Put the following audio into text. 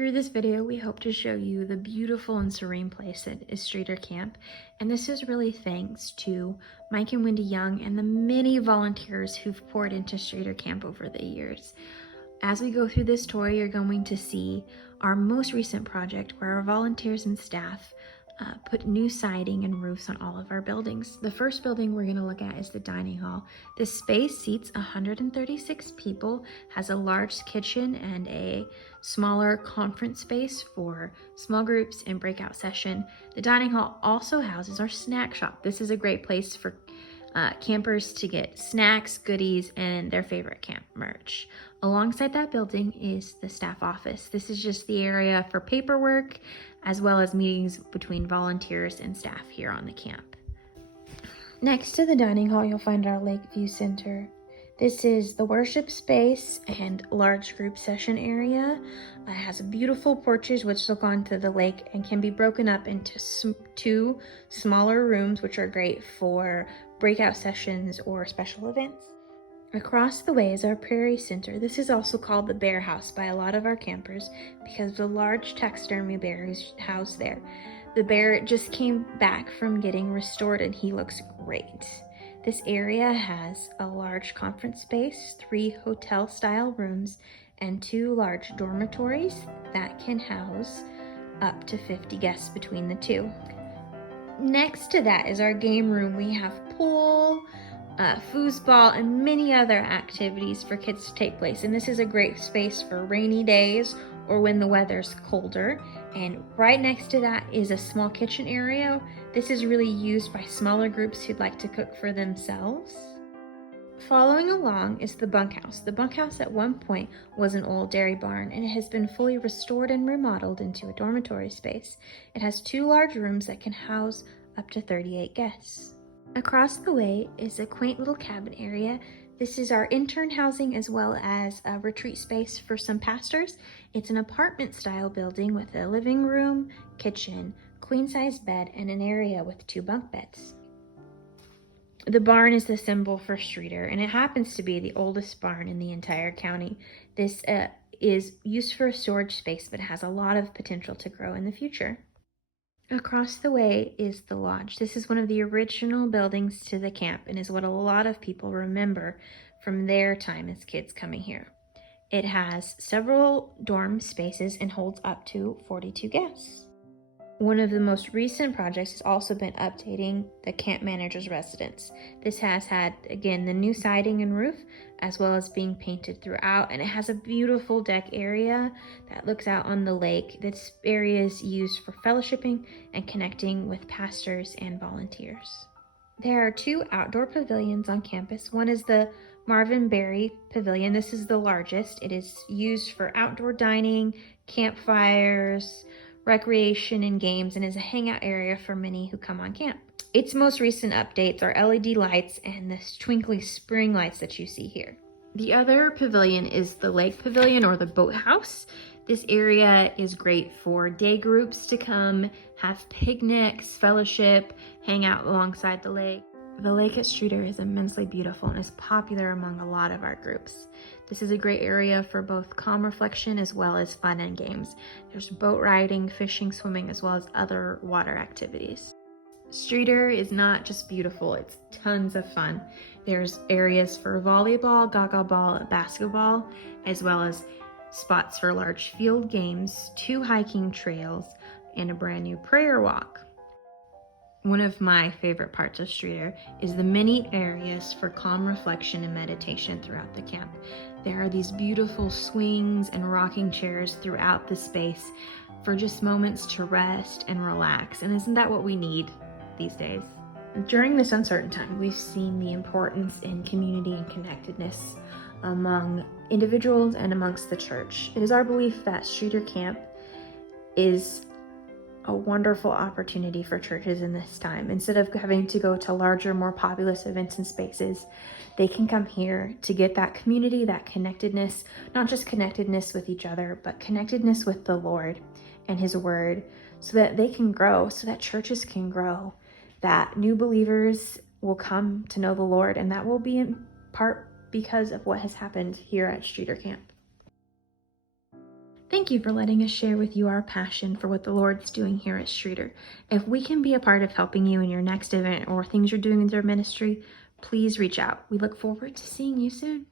Through this video, we hope to show you the beautiful and serene place that is Streator Camp, and this is really thanks to Mike and Wendy Young and the many volunteers who've poured into Streator Camp over the years. As we go through this tour, you're going to see our most recent project where our volunteers and staff put new siding and roofs on all of our buildings. The first building we're going to look at is the dining hall. This space seats 136 people, has a large kitchen and a smaller conference space for small groups and breakout session. The dining hall also houses our snack shop. This is a great place for campers to get snacks, goodies, and their favorite camp merch. Alongside that building is the staff office. This is just the area for paperwork as well as meetings between volunteers and staff here on the camp. Next to the dining hall, you'll find our Lakeview Center. This is the worship space and large group session area. It has beautiful porches which look onto the lake and can be broken up into two smaller rooms, which are great for breakout sessions or special events. Across the way is our Prairie Center. This is also called the Bear House by a lot of our campers because of the large taxidermy bear who's housed there. The bear just came back from getting restored and he looks great. This area has a large conference space, 3 hotel-style rooms, and 2 large dormitories that can house up to 50 guests between the two. Next to that is our game room. We have pool, foosball, and many other activities for kids to take place. And this is a great space for rainy days or when the weather's colder. And right next to that is a small kitchen area. This is really used by smaller groups who'd like to cook for themselves. Following along is the bunkhouse. The bunkhouse at one point was an old dairy barn and it has been fully restored and remodeled into a dormitory space. It has 2 large rooms that can house up to 38 guests. Across the way is a quaint little cabin area. This is our intern housing as well as a retreat space for some pastors. It's an apartment style building with a living room, kitchen, queen size bed, and an area with 2 bunk beds. The barn is the symbol for Streator, and it happens to be the oldest barn in the entire county. This is used for a storage space, but has a lot of potential to grow in the future. Across the way is the lodge. This is one of the original buildings to the camp and is what a lot of people remember from their time as kids coming here. It has several dorm spaces and holds up to 42 guests. One of the most recent projects has also been updating the camp manager's residence. This has had, again, the new siding and roof, as well as being painted throughout, and it has a beautiful deck area that looks out on the lake. This area is used for fellowshipping and connecting with pastors and volunteers. There are 2 outdoor pavilions on campus. One is the Marvin Berry Pavilion. This is the largest. It is used for outdoor dining, campfires, recreation, and games, and is a hangout area for many who come on camp. Its most recent updates are LED lights and the twinkly spring lights that you see here. The other pavilion is the Lake Pavilion or the Boathouse. This area is great for day groups to come, have picnics, fellowship, hang out alongside the lake. The lake at Streator is immensely beautiful and is popular among a lot of our groups. This is a great area for both calm reflection as well as fun and games. There's boat riding, fishing, swimming, as well as other water activities. Streator is not just beautiful, it's tons of fun. There's areas for volleyball, gaga ball, basketball, as well as spots for large field games, 2 hiking trails, and a brand new prayer walk. One of my favorite parts of Streator is the many areas for calm reflection and meditation throughout the camp. There are these beautiful swings and rocking chairs throughout the space for just moments to rest and relax. And isn't that what we need these days? During this uncertain time, we've seen the importance in community and connectedness among individuals and amongst the church. It is our belief that Streator Camp is a wonderful opportunity for churches in this time. Instead of having to go to larger, more populous events and spaces, they can come here to get that community, that connectedness, not just connectedness with each other, but connectedness with the Lord and His Word, so that they can grow, so that churches can grow, that new believers will come to know the Lord, and that will be in part because of what has happened here at Streator Camp. Thank you for letting us share with you our passion for what the Lord's doing here at Streator. If we can be a part of helping you in your next event or things you're doing in your ministry, please reach out. We look forward to seeing you soon.